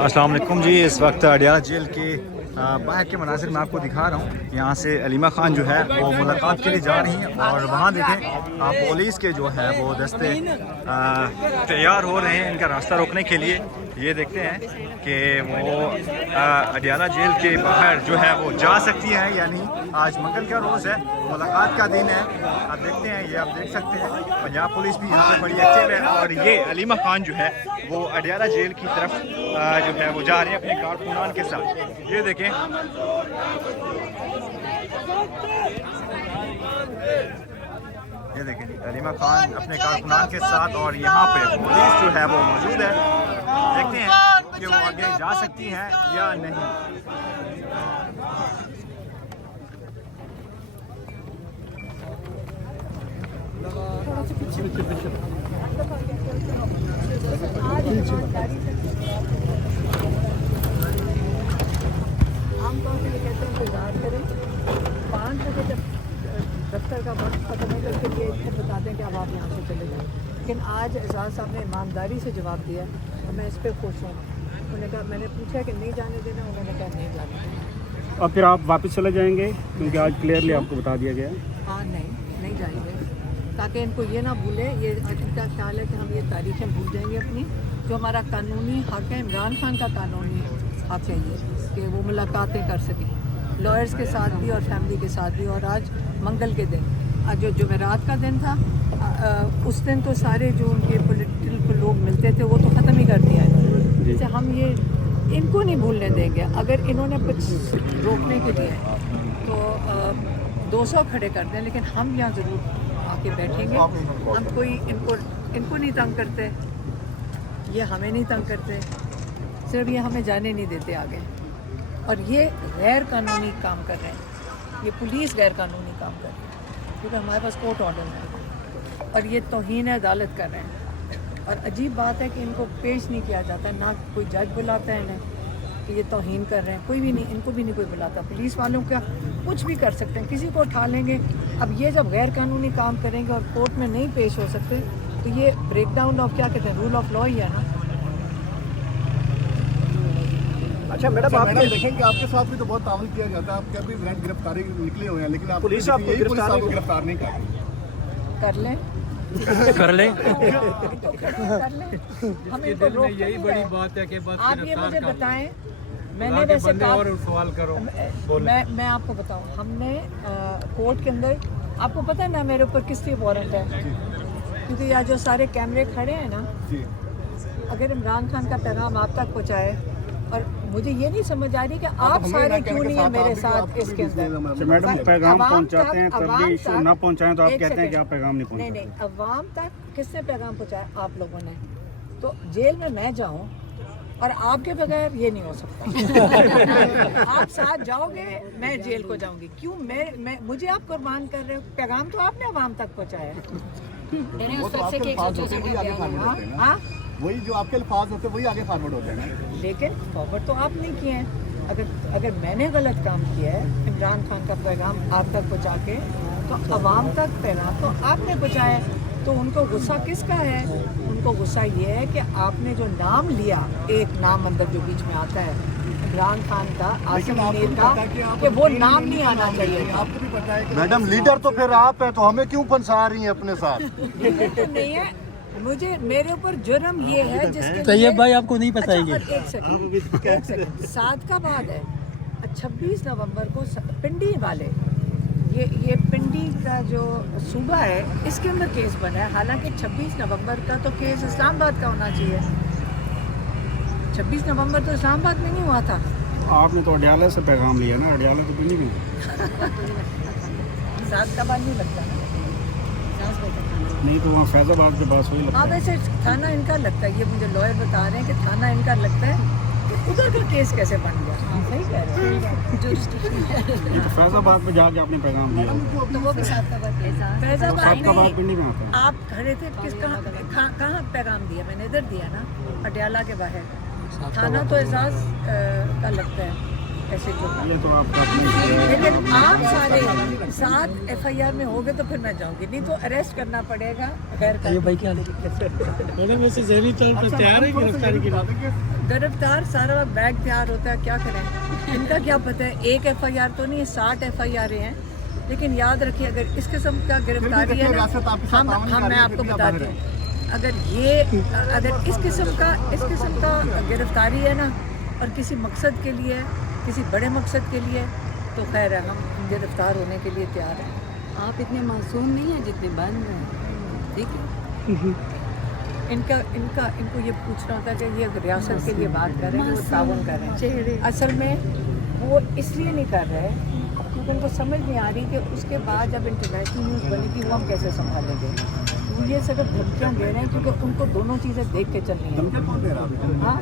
अस्सलाम वालेकुम जी। इस वक्त अडियाला जेल के बाहर के मनाजिर मैं आपको दिखा रहा हूँ। यहाँ से अलीमा खान जो है वो मुलाकात के लिए जा रही हैं और वहाँ देखें पुलिस के जो है वो दस्ते तैयार हो रहे हैं इनका रास्ता रोकने के लिए। ये देखते हैं कि वो अडियाला जेल के बाहर जो है वो जा सकती है या नहीं। आज मंगल का रोज़ है, मुलाकात का दिन है। आप देखते हैं, ये आप देख सकते हैं पंजाब पुलिस भी यहाँ पे बड़ी एक्टिव है और ये अलीमा खान जो है वो अडियाला जेल की तरफ जो है वो जा रहे हैं अपने कारकुनान के साथ। ये देखें, ये देखें अलीमा खान अपने कारकुनान के साथ और यहाँ पे पुलिस जो है वो मौजूद है। देखते हैं कि वो आगे जा सकती हैं या नहीं। आमतौर से ये कहते हैं इंतजार करें 5 बजे जब दफ्तर का वक्त खत्म होगा उसके लिए फिर बताते हैं कि अब आप यहाँ से चले जाएं। लेकिन आज एजाज साहब ने ईमानदारी से जवाब दिया और मैं इस पर खुश हूँ। उन्होंने कहा, मैंने पूछा कि नहीं जाने देना, उन्होंने कहा नहीं जाने देना। और फिर आप वापस चले जाएंगे क्योंकि आज क्लियरली आपको बता दिया गया है। हाँ, नहीं जाएंगे ताकि इनको ये ना भूले। ये इनका ख्याल है कि हम ये तारीखें भूल जाएंगे अपनी। जो हमारा कानूनी हक़ है, इमरान खान का कानूनी हक़ है ये कि वो मुलाकातें कर सकें लॉयर्स के साथ भी और फैमिली के साथ भी। और आज मंगल के दिन, आज जो जुमेरात का दिन था, उस दिन तो सारे जो उनके पॉलिटिकल लोग मिलते थे वो तो ख़त्म ही कर दिया है। जैसे हम ये इनको नहीं भूलने देंगे। अगर इन्होंने कुछ रोकने के लिए तो 200 खड़े कर दें, लेकिन हम यहाँ ज़रूर आके बैठेंगे। हम कोई इनको नहीं तंग करते, ये हमें नहीं तंग करते, सिर्फ ये हमें जाने नहीं देते आगे। और ये गैर कानूनी काम कर रहे हैं, ये पुलिस गैर कानूनी काम कर रही है क्योंकि हमारे पास कोर्ट ऑर्डर है और ये तौहीन अदालत कर रहे हैं। और अजीब बात है कि इनको पेश नहीं किया जाता, ना कोई जज बुलाता है इन्हें कि ये तौहीन कर रहे हैं। कोई भी नहीं, इनको भी नहीं कोई बुलाता। पुलिस वालों का कुछ भी कर सकते हैं, किसी को उठा लेंगे। अब ये जब गैर कानूनी काम करेंगे और कोर्ट में नहीं पेश हो सकते तो ये ब्रेक डाउन ऑफ क्या कहते हैं, रूल ऑफ लॉ ही है ना। अच्छा मैडम, आप देखें कि आपके साथ भी तो बहुत ताउन किया जाता है। आप क्या भी गिरफ्तारी निकले हुए हैं, लेकिन आप पुलिस आपको गिरफ्तार नहीं कर रही। कर लें कर लें तो कर लें। हम इनको रोक यही बड़ी बात है कि बस आप ये मुझे बताएं। मैंने वैसे और सवाल करो। मैं आपको बताऊं, हमने कोर्ट के अंदर, आपको पता है ना मेरे ऊपर किस लिए वारंट है? क्योंकि यहाँ जो सारे कैमरे खड़े हैं ना, अगर इमरान खान का पैगाम आप तक पहुँचाए, और मुझे ये नहीं समझ आ रही कि आप सारे क्यों नहीं है मेरे साथ इसके अंदर। मैडम, पैगाम पहुंचाते हैं तब भी इशू ना पहुंचाएं तो आप कहते हैं कि आप पैगाम नहीं पहुंचाते। नहीं, अवाम तक किसने पैगाम पहुंचाया? आप लोगों ने। तो जेल में मैं जाऊं और आपके बगैर ये नहीं हो सकता। आप साथ जाओगे, मैं जेल को जाऊंगी। क्यों? मैं मुझे आप कुर्बान कर रहे हो? पैगाम तो आपने अवाम तक पहुंचाया। वही जो आपके अल्फाज होते हैं वही आगे फॉरवर्ड होते हैं। लेकिन फॉरवर्ड तो आप नहीं किए हैं। अगर मैंने गलत काम किया है, इमरान खान का पैगाम आप तक पहुंचा के, तो अवाम तक पैगाम तो आपने पहुंचाया। तो उनको गुस्सा किसका है? उनको गुस्सा ये है कि आपने जो नाम लिया, एक नाम अंदर जो बीच में आता है इमरान खान का, आसिम मुनीर का, कि वो नाम नहीं आना चाहिए। आपको भी पता है कि मैडम लीडर तो फिर आप हैं, तो हमें क्यों फंसा रही हैं अपने साथ? तो नहीं है, मेरे ऊपर जुर्म ये है जिसके तैयब भाई आपको नहीं बताएंगे। अच्छा, एक सेकंड साथ का बात है। 26 नवंबर को पिंडी वाले, ये पिंडी का जो सूबा है, इसके अंदर केस बना है। हालांकि 26 नवंबर का तो केस इस्लामाबाद का होना चाहिए। 26 नवंबर तो इस्लामाबाद में नहीं हुआ था। आपने तो अडियाला से पैगाम लिया ना, अडियाला तो नहीं भी। साथ का बात नहीं लगता ना, नहीं तो वहाँ फैजाबाद के पास वही लगता हाँ, है। वैसे थाना इनका लगता है। ये मुझे लॉयर बता रहे हैं कि थाना इनका लगता है कि उधर का केस कैसे बन गया। सही कह रहे हैं। तो फैजाबाद में जाके आपने पैगाम दिया, तो वो भी साथ का बात है। फैजाबाद फैजाबाद पिंडी में आता है। आप खड़े थे, कहाँ पैगाम दिया? मैंने इधर दिया ना, अडियाला के बाहर। थाना तो एजाज का लगता है ऐसे जो। ये तो आपका अपना लेकिन आप सारे साथ FIR में होगे तो फिर मैं जाऊंगी, नहीं तो अरेस्ट करना पड़ेगा। गैर भाई क्या मैडम, वैसे ज़हनी तौर पर तैयार है गिरफ्तारी के लिए? गिरफ्तार सारा वक्त बैग तैयार होता है, क्या करें, इनका क्या पता है। एक FIR तो नहीं, 60 FIR हैं। लेकिन याद रखिए, अगर इस किस्म का गिरफ्तारी है ना, हम मैं आपको बताती हूँ, अगर इस किस्म का गिरफ्तारी है ना, और किसी मकसद के लिए, किसी बड़े मकसद के लिए, तो खैर है, हम गिरफ्तार होने के लिए तैयार हैं। आप इतने मासूम नहीं हैं जितने बन रहे हैं, ठीक है। इनको ये पूछना होता है कि ये रियासत के लिए बात कर रहे हैं, वो ताउन कर रहे हैं। असल में वो इसलिए नहीं कर रहे क्योंकि उनको समझ नहीं आ रही कि उसके बाद जब इंटरनेशनल न्यूज़ बनेगी वो हम कैसे संभालेंगे। वो ये सिर्फ धमकियाँ दे रहे हैं क्योंकि उनको दोनों चीज़ें देख के चलनी है। हाँ,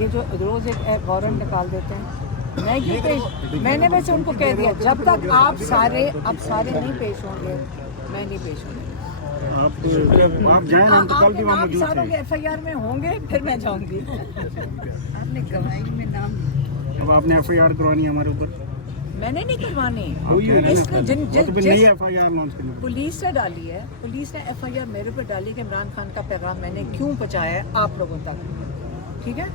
ये जो रोज़ एक वारंट निकाल देते हैं, मैं क्यों पेश, मैंने वैसे उनको कह दिया जब तक आप सारे नहीं पेश होंगे, मैं नहीं पेश होंगी। आप जाएं, हम तो कल भी वहाँ मौजूद सारों थे। के FIR में होंगे, फिर मैं जाऊंगी। आपने गवाही में नाम, अब आपने FIR करवानी है हमारे ऊपर। मैंने नहीं करवानी, इसने नई FIR लॉन्च करनी है। पुलिस ने डाली है, पुलिस ने FIR मेरे पर डाली कि इमरान खान का पैगाम मैंने क्यों पहुंचाया है आप लोगों तक, ठीक है।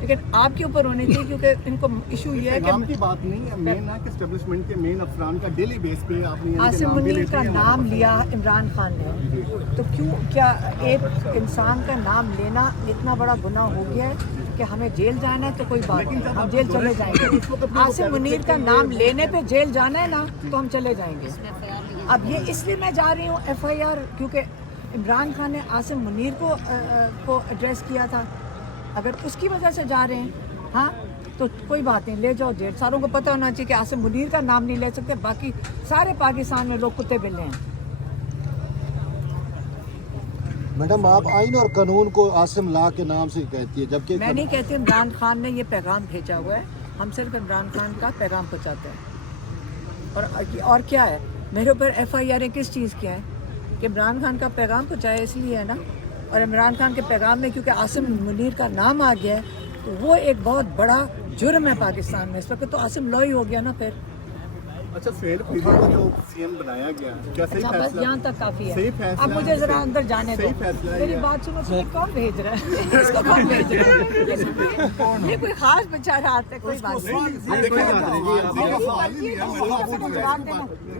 लेकिन आपके ऊपर होनी चाहिए क्योंकि इनको इशू ये है कि पैगाम की बात नहीं है, मेन है कि एस्टेब्लिशमेंट के मेन अफसरान का डेली बेस पे आपने आसिम मुनीर का नाम लिया इमरान खान ने, तो क्यों, क्या एक इंसान का नाम लेना इतना बड़ा गुनाह हो गया है कि हमें जेल जाना है? तो कोई बात नहीं, हम जेल चले जाएंगे। आसिम मुनीर का नाम लेने पे जेल जाना है ना, तो हम चले जाएंगे। अब ये इसलिए मैं जा रही हूँ FIR क्योंकि इमरान खान ने आसिम मुनीर को एड्रेस किया था। अगर उसकी वजह से जा रहे हैं, हाँ, तो कोई बात नहीं, ले जाओ जेल। सारों को पता होना चाहिए कि आसिम मुनीर का नाम नहीं ले सकते, बाकी सारे पाकिस्तान में लोग कुत्ते बिल्ले हैं। मैडम, आप आइन और कानून को आसिम ला के नाम से कहती है, जबकि मैं नहीं कहती, इमरान खान ने ये पैगाम भेजा हुआ है, हम सिर्फ इमरान खान का पैगाम पहुँचाते हैं। और क्या है, मेरे ऊपर FIR किस चीज़ की है कि इमरान खान का पैगाम पहुँचाया इसलिए है ना। और इमरान खान के पैगाम में क्योंकि आसिम मुनीर का नाम आ गया है, तो वो एक बहुत बड़ा जुर्म है पाकिस्तान में इस वक्त। तो आसिम लॉ ही हो गया ना फिर। अच्छा, सुहेल फरीदी को जो CM बनाया गया, क्या सही अच्छा, बस फैसला? यहाँ तक काफ़ी सही है। फैसला अब मुझे ज़रा अंदर जाने दो। सही फैसला है मेरी ये। बात सुनो, तुम्हें कौन भेज रहा है? इसको कौन भेज रहा है? ये कोई खास बेचारा आता है, कोई बात नहीं।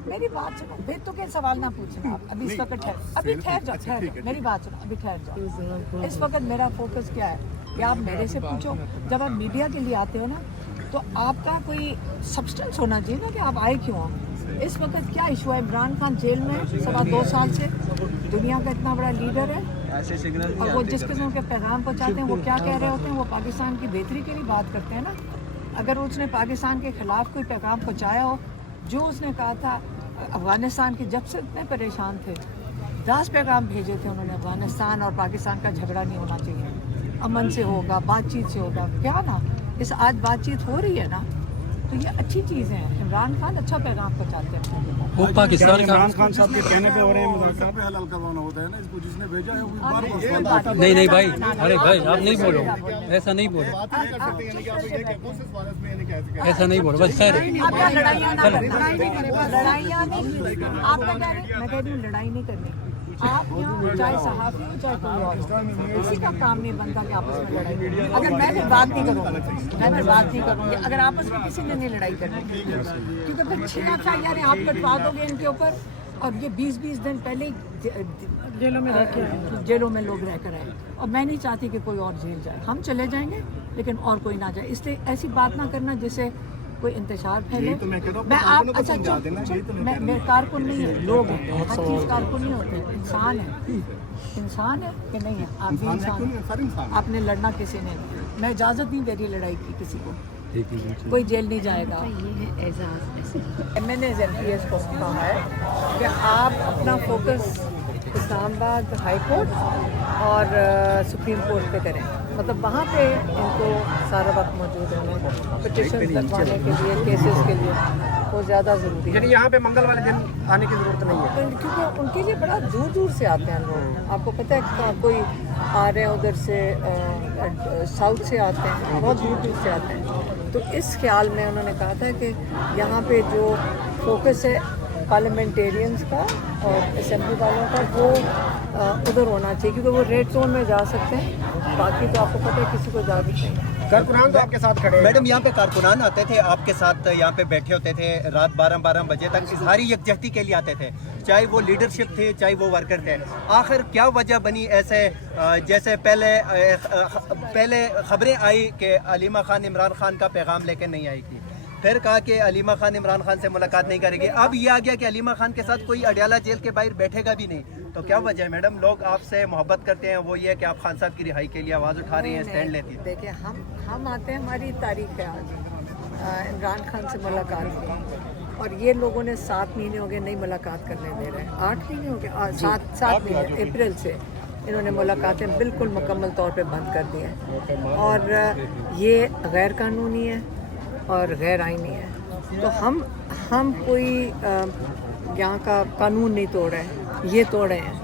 मेरी बात सुनो, बेतुके सवाल ना पूछना आप। अभी इस वक्त ठहर जाओ, मेरी बात सुनो, अभी ठहर जाओ। इस वक्त मेरा फोकस क्या है कि आप मेरे से पूछो। जब आप मीडिया के लिए आते हो ना, तो आपका कोई सब्सटेंस होना चाहिए ना कि आप आए क्यों हो। इस वक्त क्या इशू है? इमरान खान जेल में 2.25 साल से, दुनिया का इतना बड़ा लीडर है, और वो जिस किस्म के पैगाम पहुँचाते हैं, वो क्या कह रहे होते हैं? वो पाकिस्तान की बेहतरी के लिए बात करते हैं ना। अगर उसने पाकिस्तान के ख़िलाफ़ कोई पैगाम पहुँचाया हो, जो उसने कहा था अफ़गानिस्तान के, जब से इतने परेशान थे, 10 पैगाम भेजे थे उन्होंने। अफ़गानिस्तान और पाकिस्तान का झगड़ा नहीं होना चाहिए, अमन से होगा, बातचीत से होगा, क्या ना। इस आज बातचीत हो रही है ना, तो ये अच्छी चीज़ है। इमरान खान अच्छा पैगाम पहुँचाते हैं। वो पाकिस्तान का इमरान खान साहब के कहने पे हो रहे हैं मुज़ाकरात? पे हलाल करवाना होता है ना, इसको जिसने भेजा है वो नहीं भाई, अरे भाई आप नहीं बोलो, ऐसा नहीं बोलो, बात नहीं कर सकते, यानी कि आप ये कहते हैं उस वारस में यानी कैसे ऐसा नहीं बोलो, बस खैर लड़ाइयाँ नहीं, आप मैं कह रही हूँ लड़ाई नहीं करनी। आप यहाँ चाहे सहाफ़ी हो चाहे कोई और, किसी का काम नहीं बनता कि आपस में लड़ाई करें। अगर मैं फिर बात नहीं करूँगी, अगर आपस में किसी ने नहीं लड़ाई करनी, क्योंकि फिर 6 FIR आप कटवा दोगे इनके ऊपर, और ये 20-20 दिन पहले जेलों में लोग रह कर आए। और मैं नहीं चाहती कि कोई और जेल जाए, हम चले जाएंगे लेकिन और कोई ना जाए। इसलिए ऐसी बात ना करना जिससे कोई इंतशार फैले। मैं आप अच्छा मैं कारकुन नहीं है, लोग हैं, हर चीज़ कारकुन नहीं होते, इंसान है। इंसान है कि नहीं है? आप भी इंसान, आपने लड़ना किसी ने नहीं। मैं इजाज़त नहीं दे रही लड़ाई की किसी को, कोई जेल नहीं जाएगा। मैंने MPS को कहा है कि आप अपना फोकस इस्लामाबाद हाई कोर्ट और सुप्रीम कोर्ट पे करें, मतलब वहाँ पे इनको सारा वक्त मौजूद रहना, पिटिशन लगवाने के लिए, केसेस के लिए वो ज़्यादा ज़रूरी है। यहाँ पे मंगल वाले दिन आने की ज़रूरत नहीं है, क्योंकि उनके लिए बड़ा दूर दूर से आते हैं लोग। आपको पता है कोई आ रहे हैं उधर से, साउथ से आते हैं, बहुत दूर दूर से आते हैं। तो इस ख्याल में उन्होंने कहा था कि यहाँ पे जो फोकस है पार्लियामेंटेरियंस का और असेंबली वालों का, वो उधर होना चाहिए, क्योंकि वो रेड जोन में जा सकते हैं बाकी तो आपको पता है किसी को इजाज़त नहीं। कारकुनान तो आपके साथ खड़े हैं। मैडम यहाँ पे कारकुनान आते थे आपके साथ, यहाँ पे बैठे होते थे रात 12 बजे तक, इजहारी यकजहती के लिए आते थे, चाहे वो लीडरशिप थे चाहे वो वर्कर थे। आखिर क्या वजह बनी ऐसे? जैसे पहले खबरें आई कि अलीमा खान इमरान खान का पैगाम लेकर नहीं आई थी, फिर कहा कि अलीमा खान इमरान खान से मुलाकात नहीं करेगी, अब ये आ गया कि अलीमा खान के साथ कोई अडियाला जेल के बाहर बैठेगा भी नहीं। तो क्या वजह है मैडम? लोग आपसे मोहब्बत करते हैं, वो ये है कि आप खान साहब की रिहाई के लिए आवाज़ उठा रही हैं, स्टैंड लेती हैं। देखिए हम आते हैं, हमारी तारीख है आज इमरान खान से मुलाकात की, और ये लोगों ने 7 महीने हो गए नहीं मुलाकात करने दे रहे हैं। 8 महीने हो गए, 7 महीने अप्रैल से इन्होंने मुलाकातें बिल्कुल मुकम्मल तौर पे बंद कर दी हैं, और ये गैर कानूनी है और गैर आइनी है। तो हम कोई यहाँ का कानून नहीं तोड़ रहे हैं, ये तोड़े हैं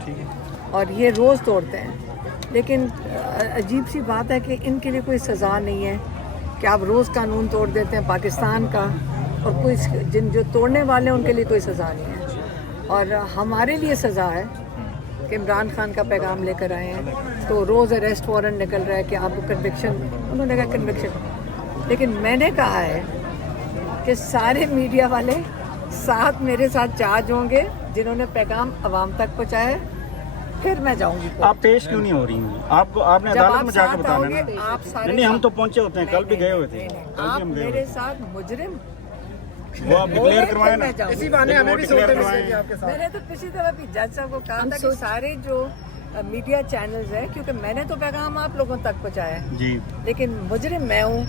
और ये रोज़ तोड़ते हैं। लेकिन अजीब सी बात है कि इनके लिए कोई सज़ा नहीं है कि आप रोज़ कानून तोड़ देते हैं पाकिस्तान का, और कोई जो तोड़ने वाले हैं उनके लिए कोई सज़ा नहीं है। और हमारे लिए सज़ा है कि इमरान खान का पैगाम लेकर आए हैं, तो रोज़ अरेस्ट वारंट निकल रहा है कि आपको कन्विक्शन, उन्होंने कहा कन्विक्शन। लेकिन मैंने कहा है कि सारे मीडिया वाले साथ मेरे साथ चार्ज होंगे जिन्होंने पैगाम आवाम तक पहुँचाया, फिर मैं जाऊंगी। आप पेश क्यों नहीं हो रही हैं? आपने अदालत में जाकर बताना है ना। आप सारे नहीं, हम तो पहुंचे होते हैं, कल भी गए हुए थे। आप मेरे साथ मुजरिम वो आप डिक्लेयर करवाएं ना, इसी बहाने हमें भी सोचते हैं आपके साथ। मैंने तो पिछली दफा भी जज साहब को कहा था कि सारे जो मीडिया चैनल्स हैं, क्योंकि मैंने तो पैगाम आप लोगों तक पहुँचाया है जी, लेकिन मुजरिम मैं हूँ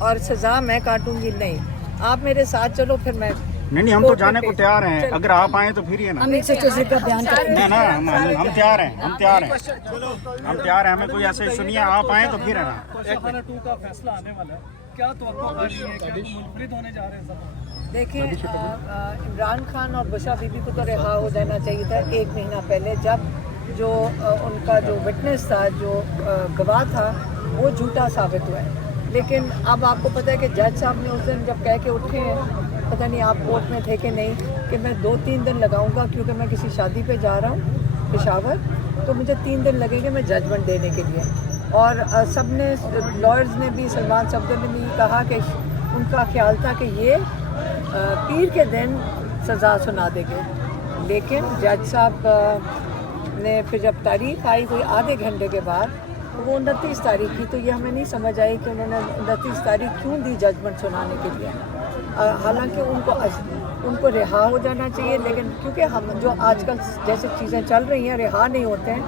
और सज़ा मैं काटूंगी नहीं। आप मेरे साथ चलो, फिर मैं नहीं, हम तो जाने को तैयार हैं, अगर आप आए तो फिर ही है ना। हम 184 का बयान ना हम तैयार हैं, हम तैयार हैं, हमें कोई ऐसे सुनिए, आप आए तो फिर है ना। 2 का फैसला आने वाला है, क्या तो मुनफरिद होने जा रहे हैं सब? देखिए, इमरान खान और बुशरा बीबी को तो रिहा हो जाना चाहिए था 1 महीना पहले, जब जो उनका जो विटनेस था, जो गवाह था, वो झूठा साबित हुआ है। लेकिन अब आपको पता है कि जज साहब ने उस दिन जब कह के उठे हैं, पता नहीं आप कोर्ट में थे कि नहीं, कि मैं 2-3 दिन लगाऊंगा क्योंकि मैं किसी शादी पे जा रहा हूँ पेशावर, तो मुझे 3 दिन लगेंगे मैं जजमेंट देने के लिए। और सब ने, लॉयर्स ने भी, सलमान सफदर ने भी कहा कि उनका ख्याल था कि ये पीर के दिन सज़ा सुना देंगे। लेकिन जज साहब ने फिर जब तारीख आई कोई आधे घंटे के बाद, वो 29 तारीख की, तो ये हमें नहीं समझ आई कि उन्होंने 29 तारीख क्यों दी जजमेंट सुनाने के लिए। हालांकि उनको रिहा हो जाना चाहिए, लेकिन क्योंकि हम जो आजकल जैसे चीज़ें चल रही हैं रिहा नहीं होते हैं,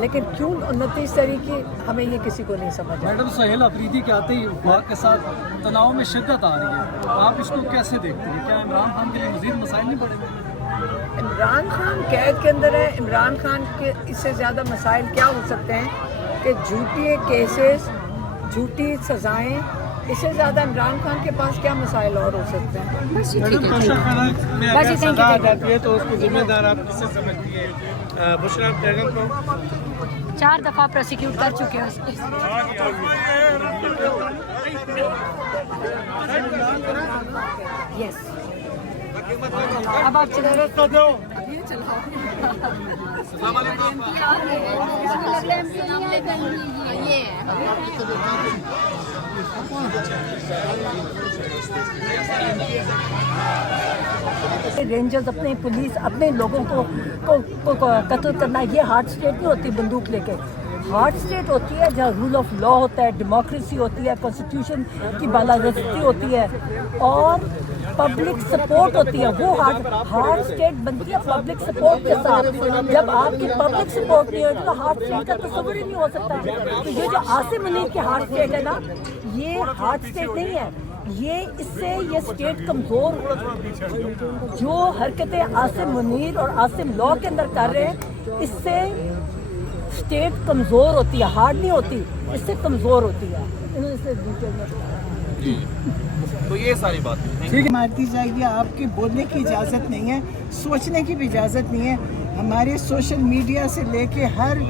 लेकिन क्यों 29 तारीख की हमें ये किसी को नहीं समझ आया। मैडम, सुहेल अफरीदी के आते ही वहाँ के साथ तनाव में शिद्दत आ रही है, आप इसको कैसे देखते हैं? क्या इमरान खान के लिए मज़ीद मसाइल नहीं पड़ेंगे? इमरान खान कैद के अंदर है, इमरान खान के इससे ज़्यादा मसाइल क्या हो सकते हैं कि झूठी केसेस, झूठी सज़ाएँ, इससे ज़्यादा इमरान खान के पास क्या मसाइल और हो सकते हैं? सज़ा आ जाती है तो उसको जिम्मेदार आप किससे समझती है? बुशरा बेगम को 4 दफ़ा प्रोसिक्यूट कर चुके हैं उसको। यस, अब आप चले दो। रेंजर्स अपने पुलिस अपने लोगों को कत्ल करना, ये हार्ड स्टेट नहीं होती बंदूक लेके। हार्ड स्टेट होती है जहाँ रूल ऑफ लॉ होता है, डेमोक्रेसी होती है, कॉन्स्टिट्यूशन की बालादस्ती होती है और पब्लिक सपोर्ट होती है। वो हार्ड स्टेट बनती है पब्लिक सपोर्ट के साथ। जब आपकी पब्लिक सपोर्ट नहीं होगी तो हार्ड स्टेट का तस्वीर ही नहीं हो सकता। तो ये जो आसिम मुनीर की हार्ड स्टेट है ना, ये हार्ड स्टेट नहीं है, ये स्टेट कमज़ोर, जो हरकतें आसिम मुनीर और आसिम लॉ के अंदर कर रहे हैं, इससे स्टेट कमज़ोर होती है, हार्ड नहीं होती, इससे कमज़ोर होती है। तो ये सारी बात ठीक है, मारती जाएगी, आपकी बोलने की इजाज़त नहीं है, सोचने की भी इजाज़त नहीं है। हमारे सोशल मीडिया से लेके हर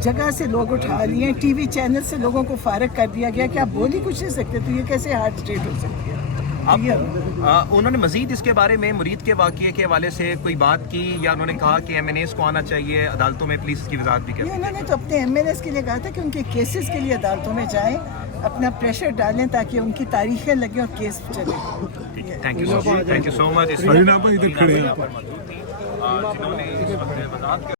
जगह से लोग उठा लिए, टीवी चैनल से लोगों को फारग कर दिया गया कि आप बोल ही कुछ नहीं सकते, तो ये कैसे हार्ड स्टेट हो सकती है? انہوں نے مزید اس کے بارے میں مرید کے واقعے کے حوالے سے کوئی بات کی یا انہوں نے کہا کہ MNAs کو آنا چاہیے عدالتوں میں، پولیس کی وضاحت بھی انہوں نے تو اپنے MNAs کے لیے کہا تھا کہ ان کے کیسز کے لیے عدالتوں میں جائیں، اپنا پریشر ڈالیں تاکہ ان کی تاریخیں لگیں اور کیس چلے. Thank you so much.